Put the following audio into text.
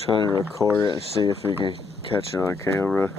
Trying to record it and see if we can catch it on camera.